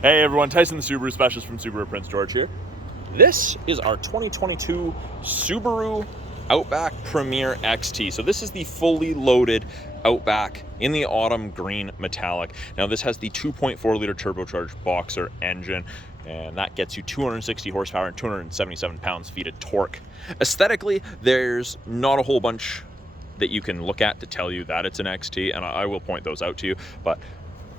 Hey everyone, Tyson the Subaru Specialist from Subaru Prince George here. This is our 2022 Subaru Outback Premier XT. So this is the fully loaded Outback in the autumn green metallic. Now this has the 2.4 liter turbocharged boxer engine, and that gets you 260 horsepower and 277 pounds-feet of torque. Aesthetically, there's not a whole bunch that you can look at to tell you that it's an XT, and I will point those out to you, but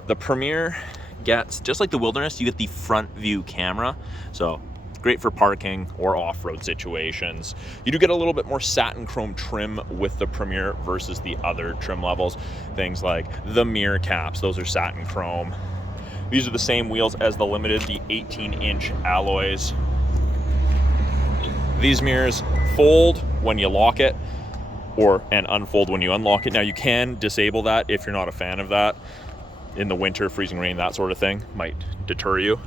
the Premier gets, just like the Wilderness, you get the front view camera, so great for parking or off-road situations. You do get a little bit more satin chrome trim with the Premier versus the other trim levels. Things like the mirror caps, those are satin chrome. These are the same wheels as the Limited, the 18-inch alloys. These mirrors fold when you lock it and unfold when you unlock it. Now you can disable that if you're not a fan of that. In the winter, freezing rain, that sort of thing might deter you.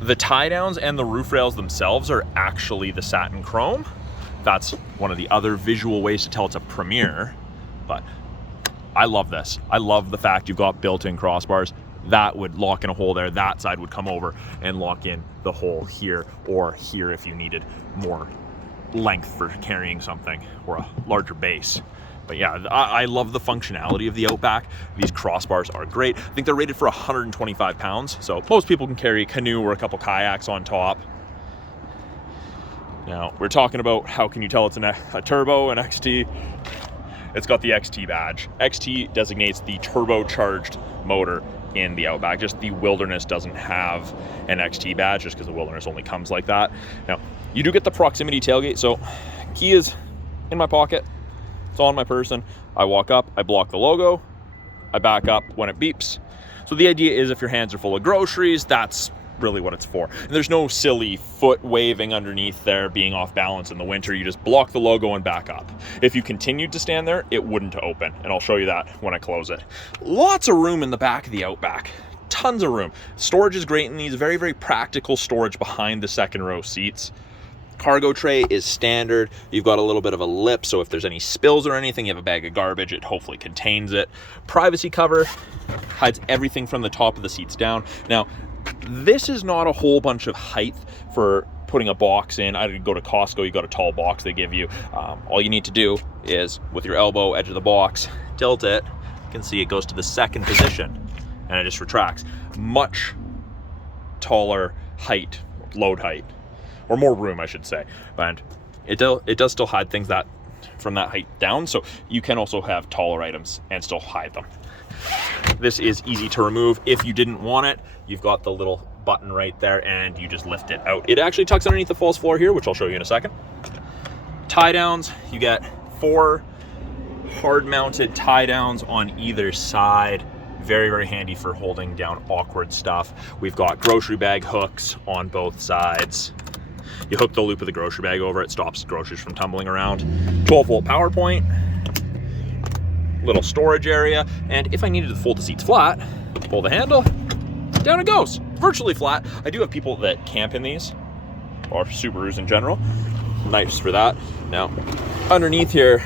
The tie downs and the roof rails themselves are actually the satin chrome. That's one of the other visual ways to tell it's a Premier, but I love this. I love the fact you've got built-in crossbars. That would lock in a hole there. That side would come over and lock in the hole here or here if you needed more length for carrying something or a larger base. But yeah, I love the functionality of the Outback. These crossbars are great. I think they're rated for 125 pounds, so most people can carry a canoe or a couple kayaks on top. Now, we're talking about how can you tell it's a turbo, an XT. It's got the XT badge. XT designates the turbocharged motor in the Outback. Just the Wilderness doesn't have an XT badge, just because the Wilderness only comes like that. Now, you do get the proximity tailgate, so key is in my pocket. It's on my person. I walk up, I block the logo, I back up when it beeps. So the idea is if your hands are full of groceries, that's really what it's for. And there's no silly foot waving underneath there, being off balance in the winter. You just block the logo and back up. If you continued to stand there, it wouldn't open, and I'll show you that when I close it. Lots of room in the back of the Outback. Tons of room. Storage is great in these. Very, very practical storage behind the second row seats. Cargo tray is standard. You've got a little bit of a lip, so if there's any spills or anything, you have a bag of garbage, it hopefully contains it. Privacy cover hides everything from the top of the seats down. Now, this is not a whole bunch of height for putting a box in. I did go to Costco, you got a tall box they give you. All you need to do is, with your elbow, edge of the box, tilt it. You can see it goes to the second position, and it just retracts. Much taller height, load height. Or more room, I should say. And it does still hide things that from that height down, so you can also have taller items and still hide them. This is easy to remove. If you didn't want it, you've got the little button right there, and you just lift it out. It actually tucks underneath the false floor here, which I'll show you in a second. Tie downs, you get 4 hard-mounted tie downs on either side. Very, very handy for holding down awkward stuff. We've got grocery bag hooks on both sides. You hook the loop of the grocery bag over, it stops groceries from tumbling around. 12-volt power point, little storage area, and if I needed to fold the seats flat, pull the handle, down it goes, virtually flat. I do have people that camp in these, or Subarus in general. Nice for that. Now, underneath here,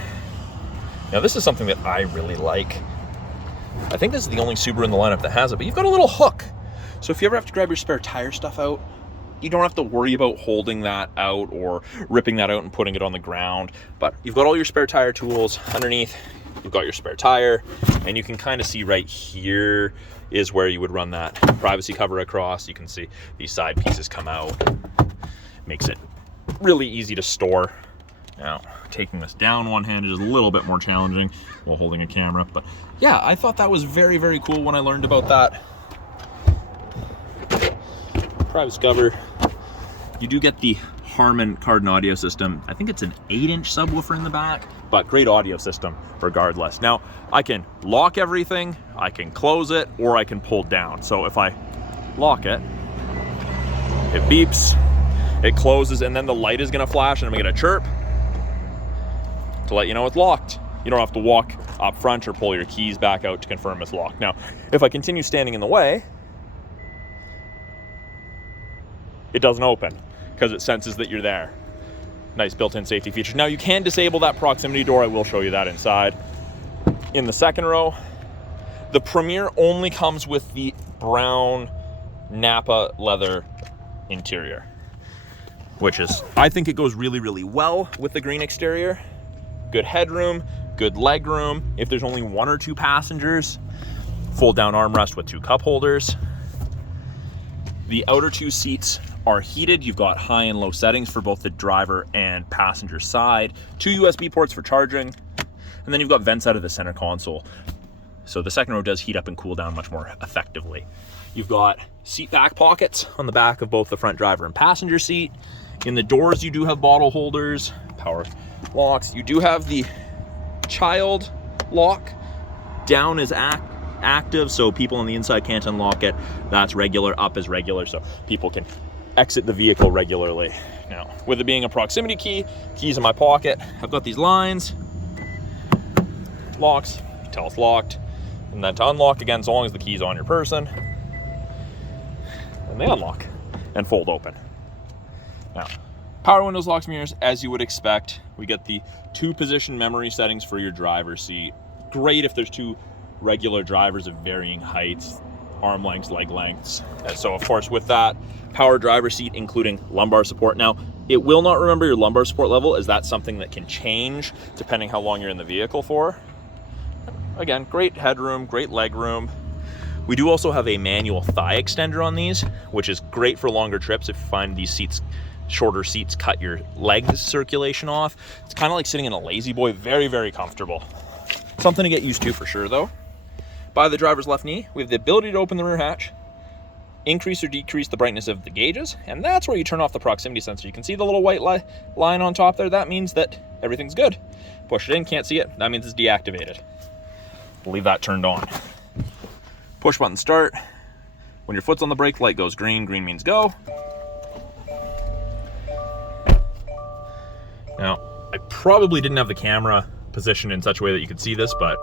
now this is something that I really like. I think this is the only Subaru in the lineup that has it, but you've got a little hook. So if you ever have to grab your spare tire stuff out, you don't have to worry about holding that out or ripping that out and putting it on the ground. But you've got all your spare tire tools underneath. You've got your spare tire, and you can kind of see right here is where you would run that privacy cover across. You can see these side pieces come out. Makes it really easy to store. Now, taking this down one-handed is a little bit more challenging while holding a camera. But yeah, I thought that was very, very cool when I learned about that. Privacy cover. You do get the Harman Kardon audio system. I think it's an 8-inch subwoofer in the back, but great audio system regardless. Now, I can lock everything, I can close it, or I can pull down. So if I lock it, it beeps, it closes, and then the light is gonna flash and I'm gonna chirp to let you know it's locked. You don't have to walk up front or pull your keys back out to confirm it's locked. Now, if I continue standing in the way, it doesn't open because it senses that you're there. Nice built-in safety feature. Now you can disable that proximity door. I will show you that inside. In the second row, the Premier only comes with the brown Napa leather interior, which is, I think it goes really, really well with the green exterior. Good headroom, good leg room. If there's only 1 or 2 passengers, fold down armrest with 2 cup holders. The outer 2 seats are heated. You've got high and low settings for both the driver and passenger side. 2 USB ports for charging. And then you've got vents out of the center console. So the second row does heat up and cool down much more effectively. You've got seat back pockets on the back of both the front driver and passenger seat. In the doors, you do have bottle holders, power locks. You do have the child lock. Down is active, so people on the inside can't unlock it. That's regular. Up is regular, so people can exit the vehicle regularly. Now, with it being a proximity key, keys in my pocket, I've got these lines, locks, you can tell it's locked, and then to unlock again, as long as the key's on your person, and they unlock and fold open. Now, power windows, locks, mirrors, as you would expect. We get the 2 position memory settings for your driver's seat. Great if there's 2 regular drivers of varying heights, arm lengths, leg lengths. And so of course with that, power driver's seat including lumbar support. Now, it will not remember your lumbar support level, as that's something that can change depending how long you're in the vehicle for. Again, great headroom, great leg room. We do also have a manual thigh extender on these, which is great for longer trips if you find these seats, shorter seats, cut your legs circulation off. It's kind of like sitting in a lazy boy, very, very comfortable. Something to get used to for sure though. By the driver's left knee, we have the ability to open the rear hatch, increase or decrease the brightness of the gauges, and that's where you turn off the proximity sensor. You can see the little white line on top there. That means that everything's good. Push it in, can't see it. That means it's deactivated. We'll leave that turned on. Push button start. When your foot's on the brake, light goes green. Green means go. Now, I probably didn't have the camera positioned in such a way that you could see this, but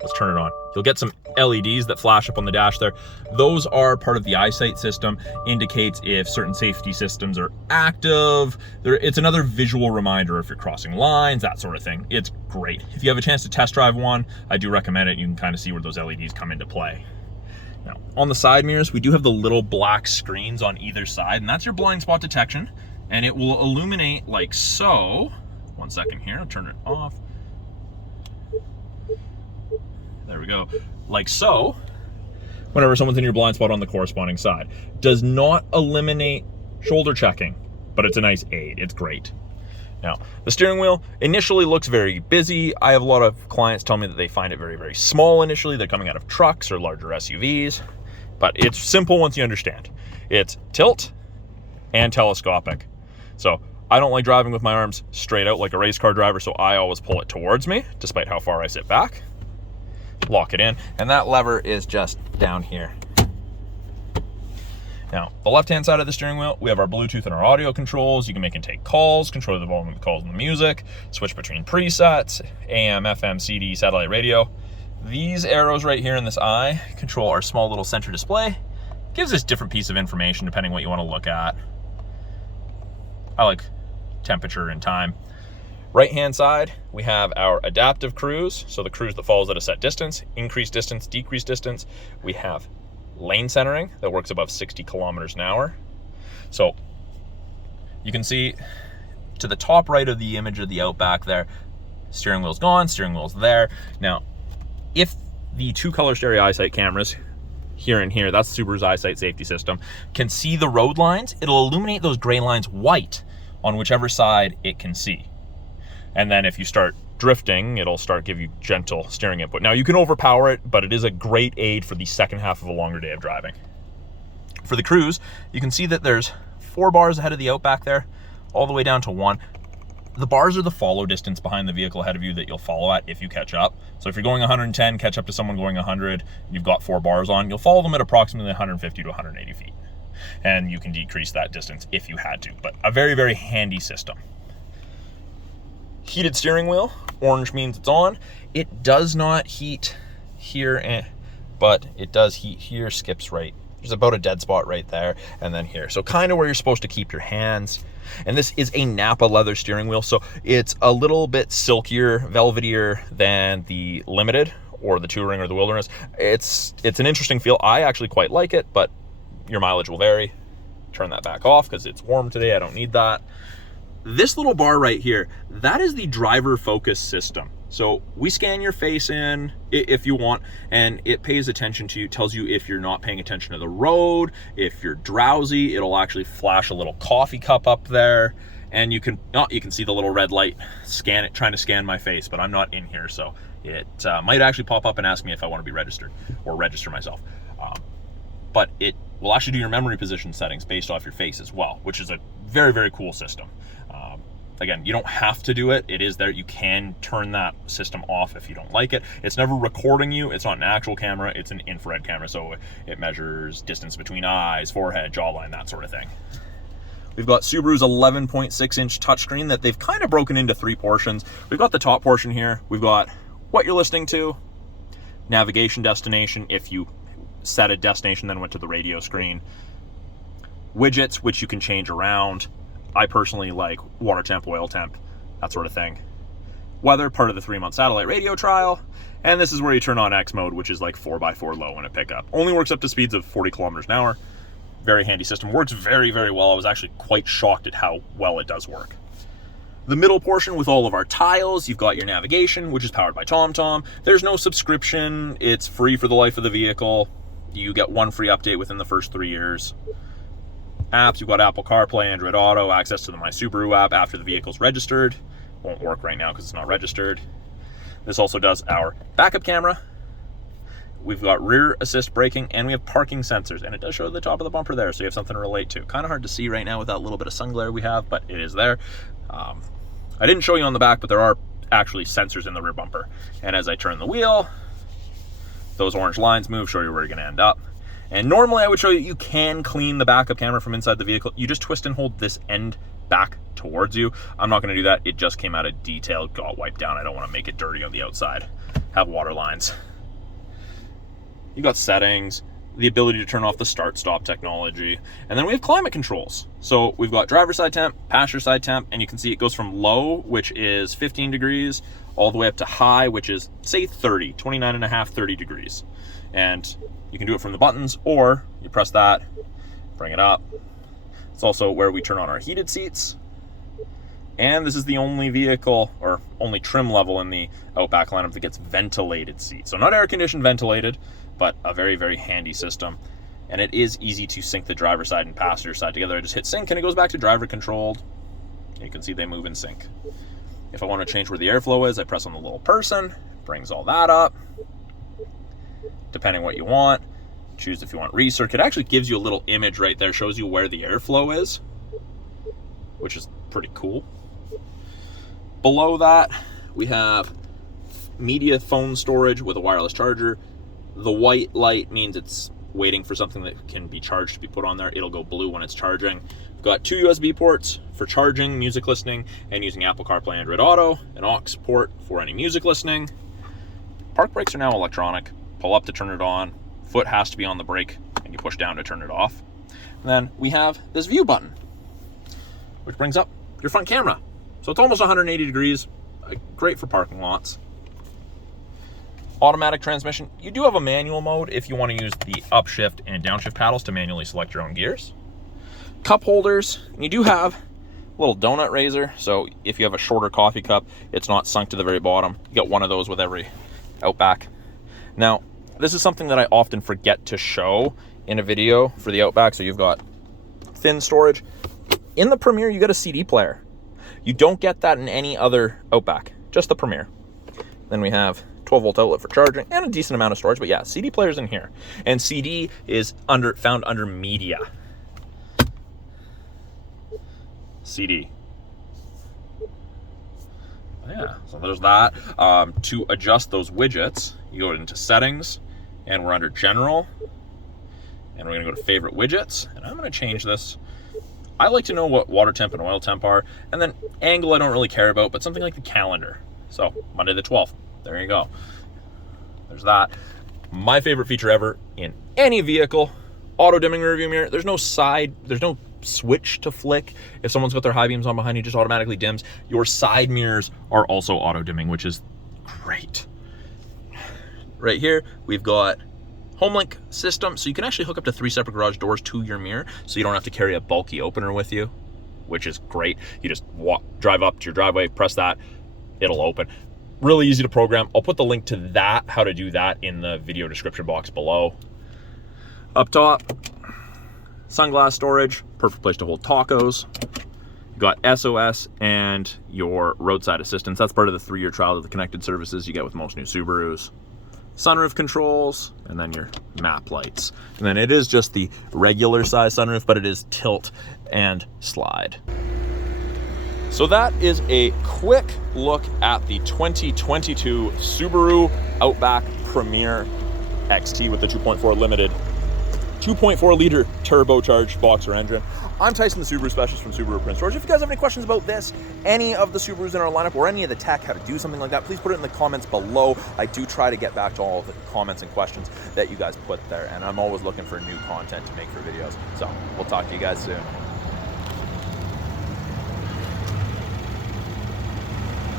let's turn it on. You'll get some LEDs that flash up on the dash there. Those are part of the eyesight system, indicates if certain safety systems are active. It's another visual reminder if you're crossing lines, that sort of thing. It's great. If you have a chance to test drive one, I do recommend it. You can kind of see where those LEDs come into play. Now, on the side mirrors, we do have the little black screens on either side, and that's your blind spot detection, and it will illuminate like so. One second here, I'll turn it off. There we go. Like so, whenever someone's in your blind spot on the corresponding side. Does not eliminate shoulder checking, but it's a nice aid. It's great. Now, the steering wheel initially looks very busy. I have a lot of clients tell me that they find it very, very small initially. They're coming out of trucks or larger SUVs, but it's simple once you understand. It's tilt and telescopic. So I don't like driving with my arms straight out like a race car driver, so I always pull it towards me, despite how far I sit back. Lock it in, and that lever is just down here. Now, the left-hand side of the steering wheel, we have our Bluetooth and our audio controls. You can make and take calls, control the volume of the calls and the music, switch between presets, AM, FM, CD, satellite radio. These arrows right here in this eye control our small little center display. Gives us different piece of information depending what you want to look at. I like temperature and time. Right-hand side, we have our adaptive cruise, so the cruise that follows at a set distance, increase distance, decrease distance. We have lane centering that works above 60 kilometers an hour. So you can see to the top right of the image of the Outback there, steering wheel's gone, steering wheel's there. Now, if the 2-color stereo eyesight cameras here and here, that's Subaru's eyesight safety system, can see the road lines, it'll illuminate those gray lines white on whichever side it can see. And then if you start drifting, it'll start give you gentle steering input. Now you can overpower it, but it is a great aid for the second half of a longer day of driving. For the cruise, you can see that there's 4 bars ahead of the Outback there, all the way down to 1. The bars are the follow distance behind the vehicle ahead of you that you'll follow at if you catch up. So if you're going 110, catch up to someone going 100, you've got 4 bars on, you'll follow them at approximately 150 to 180 feet. And you can decrease that distance if you had to, but a very, very handy system. Heated steering wheel, orange means it's on. It does not heat here, but it does heat here, skips right. There's about a dead spot right there, and then here. So kind of where you're supposed to keep your hands. And this is a Napa leather steering wheel, so it's a little bit silkier, velvetier than the Limited or the Touring or the Wilderness. It's an interesting feel. I actually quite like it, but your mileage will vary. Turn that back off because it's warm today. I don't need that. This little bar right here, that is the driver focus system. So we scan your face in if you want, and it pays attention to you, tells you if you're not paying attention to the road, if you're drowsy, it'll actually flash a little coffee cup up there, and you can see the little red light scan it, trying to scan my face, but I'm not in here, so it might actually pop up and ask me if I want to be registered or register myself. But it will actually do your memory position settings based off your face as well, which is a very, very cool system. Again, you don't have to do it. It is there. You can turn that system off if you don't like it. It's never recording you. It's not an actual camera. It's an infrared camera, so it measures distance between eyes, forehead, jawline, that sort of thing. We've got Subaru's 11.6-inch touchscreen that they've kind of broken into 3 portions. We've got the top portion here. We've got what you're listening to, navigation destination, if you set a destination, then went to the radio screen, widgets, which you can change around. I personally like water temp, oil temp, that sort of thing. Weather, part of the 3-month satellite radio trial. And this is where you turn on X mode, which is like 4x4 low in a pickup. Only works up to speeds of 40 kilometers an hour. Very handy system. Works very, very well. I was actually quite shocked at how well it does work. The middle portion with all of our tiles, you've got your navigation, which is powered by TomTom. There's no subscription. It's free for the life of the vehicle. You get 1 free update within the first 3 years. Apps, you've got Apple CarPlay, Android Auto, access to the My Subaru app after the vehicle's registered. Won't work right now because it's not registered. This also does our backup camera. We've got rear assist braking, and we have parking sensors, and it does show the top of the bumper there, so you have something to relate to. Kind of hard to see right now with that little bit of sun glare we have, but it is there. I didn't show you on the back, but there are actually sensors in the rear bumper. And as I turn the wheel, those orange lines move, show you where you're going to end up. And normally I would show you can clean the backup camera from inside the vehicle. You just twist and hold this end back towards you. I'm not going to do that. It just came out of detail, got wiped down. I don't want to make it dirty on the outside. Have water lines. You got settings, the ability to turn off the start-stop technology, and then we have climate controls. So we've got driver side temp, passenger side temp, and you can see it goes from low, which is 15 degrees, all the way up to high, which is, say, 30, 29 and a half, 30 degrees. And you can do it from the buttons, or you press that, bring it up. It's also where we turn on our heated seats. And this is the only vehicle, or only trim level in the Outback lineup that gets ventilated seats. So not air-conditioned, ventilated, but a very, very handy system. And it is easy to sync the driver side and passenger side together. I just hit sync and it goes back to driver controlled. You can see they move in sync. If I want to change where the airflow is, I press on the little person, brings all that up. Depending what you want, choose if you want recirc. It actually gives you a little image right there, shows you where the airflow is, which is pretty cool. Below that, we have media phone storage with a wireless charger. The white light means it's waiting for something that can be charged to be put on there. It'll go blue when it's charging. We've got 2 USB ports for charging, music listening, and using Apple CarPlay, Android Auto, an aux port for any music listening. Park brakes are now electronic. Pull up to turn it on, foot has to be on the brake, and you push down to turn it off. And then we have this view button, which brings up your front camera. So it's almost 180 degrees, great for parking lots. Automatic transmission. You do have a manual mode if you want to use the upshift and downshift paddles to manually select your own gears. Cup holders, you do have a little donut raiser, so if you have a shorter coffee cup, it's not sunk to the very bottom. You get one of those with every Outback. Now, this is something that I often forget to show in a video for the Outback. So you've got thin storage. In the Premier, you get a CD player. You don't get that in any other Outback, just the Premier. Then we have 12-volt outlet for charging and a decent amount of storage. But yeah, CD player's in here. And CD is found under media. CD. Yeah, so there's that. To adjust those widgets, you go into settings, and we're under general, and we're gonna go to favorite widgets, and I'm gonna change this. I like to know what water temp and oil temp are, and then angle I don't really care about, but something like the calendar. So Monday the 12th, there you go. There's that. My favorite feature ever in any vehicle, auto dimming rearview mirror. There's no switch to flick. If someone's got their high beams on behind you, just automatically dims. Your side mirrors are also auto dimming, which is great. Right here, we've got HomeLink system, so you can actually hook up to 3 separate garage doors to your mirror, so you don't have to carry a bulky opener with you, which is great. You just drive up to your driveway, press that, it'll open. Really easy to program. I'll put the link to that, how to do that, in the video description box below. Up top, sunglass storage, perfect place to hold tacos. You got SOS and your roadside assistance. That's part of the 3-year trial of the connected services you get with most new Subarus. Sunroof controls, and then your map lights. And then it is just the regular size sunroof, but it is tilt and slide. So that is a quick look at the 2022 Subaru Outback Premier XT with the 2.4 limited 2.4 liter turbocharged boxer engine. I'm Tyson, the Subaru specialist from Subaru Prince George. If you guys have any questions about this, any of the Subarus in our lineup, or any of the tech, how to do something like that, please put it in the comments below. I do try to get back to all of the comments and questions that you guys put there, and I'm always looking for new content to make for videos. So we'll talk to you guys soon.